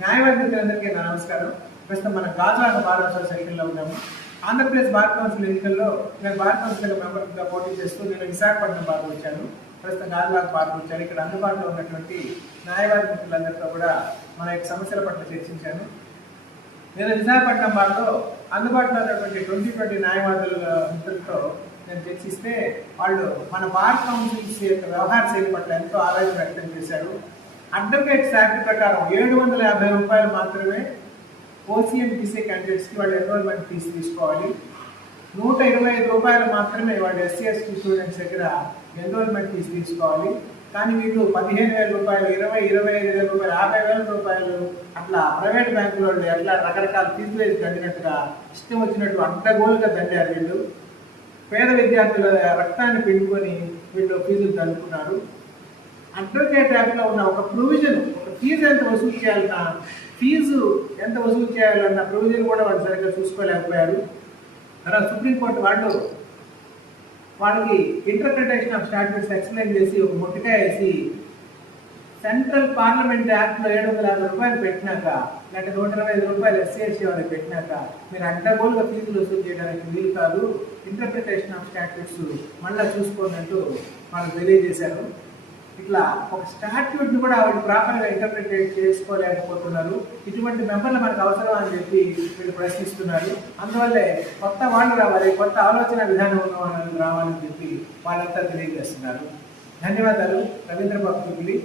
న్యాయవాది మిత్రులందరికీ నా నమస్కారం. ప్రస్తుతం మనం గాజువాక బార్ అసోసియేషన్లో ఉన్నాము. ఆంధ్రప్రదేశ్ బార్ కౌన్సిల్ ఎన్నికల్లో నేను బార్ కౌన్సిల్ మెంబర్గా పోటీ చేస్తూ నేను విశాఖపట్నం బార్కు వచ్చాను. ప్రస్తుతం గాజువాక బార్కు వచ్చాను. ఇక్కడ అందుబాటులో ఉన్నటువంటి న్యాయవాది మిత్రులందరితో కూడా మన యొక్క సమస్యల పట్ల చర్చించాను. నేను విశాఖపట్నం బార్లో అందుబాటులో ఉన్నటువంటి 20 న్యాయవాదుల మిత్రులతో నేను చర్చిస్తే వాళ్ళు మన బార్ కౌన్సిల్స్ యొక్క వ్యవహార శైలి పట్ల ఎంతో ఆలోచన వ్యక్తం చేశారు. అడ్వకేట్స్ యాక్ట్ ప్రకారం 750 రూపాయలు మాత్రమే ఓసీఎం బీసీ క్యాండిడేట్స్కి వాళ్ళు ఎన్రోల్మెంట్ ఫీజు తీసుకోవాలి. 125 రూపాయలు మాత్రమే వాళ్ళు ఎస్సీ ఎస్టీ స్టూడెంట్స్ దగ్గర ఎన్రోల్మెంట్ ఫీజు తీసుకోవాలి. కానీ వీళ్ళు 15,000 రూపాయలు, 25,000 రూపాయలు, 50,000 రూపాయలు అట్లా ప్రైవేట్ బ్యాంకుల వాళ్ళు అట్లా రకరకాల ఫీజులు వేసి దండినట్టుగా ఇష్టం వచ్చినట్టు అడ్డగోలుగా దండారు. వీళ్ళు పేద విద్యార్థుల రక్తాన్ని పిండుకొని వీళ్ళు ఫీజులు దండుకున్నారు. అడ్వకేట్ యాక్ట్లో ఉన్న ఒక ప్రొవిజన్, ఒక ఫీజు ఎంత వసూలు చేయాలన్న ప్రొవిజన్ కూడా వాళ్ళు సరిగ్గా చూసుకోలేకపోయారు. తర్వాత సుప్రీంకోర్టు వాళ్ళకి ఇంటర్ప్రిటేషన్ ఆఫ్ స్టాట్యూట్స్ ఎక్స్ప్లెయిన్ చేసి ఒక ముట్టికాయ వేసి సెంట్రల్ పార్లమెంట్ యాక్ట్లో 750 రూపాయలు పెట్టినాక, లేక 125 రూపాయలు ఎస్సీ వాళ్ళకి పెట్టినాక మీరు అడ్డగోలుగా ఫీజులు వసూలు చేయడానికి వీలు కాదు, ఇంటర్ప్రిటేషన్ ఆఫ్ స్టాట్యూట్స్ మళ్ళీ చూసుకోనట్టు వాళ్ళకి తెలియజేశారు. ఇట్లా ఒక స్టాట్యూట్ని కూడా వాళ్ళు ప్రాపర్గా ఇంటర్ప్రిటేట్ చేసుకోలేకపోతున్నారు. ఇటువంటి మెంబర్లు మనకు అవసరం అని చెప్పి వీళ్ళు ప్రశ్నిస్తున్నారు. అందువల్లే కొత్త వాళ్ళు రావాలి, కొత్త ఆలోచన విధానం ఉన్న వాళ్ళు రావాలని చెప్పి వాళ్ళంతా తెలియజేస్తున్నారు. ధన్యవాదాలు. రవీంద్ర బాబు.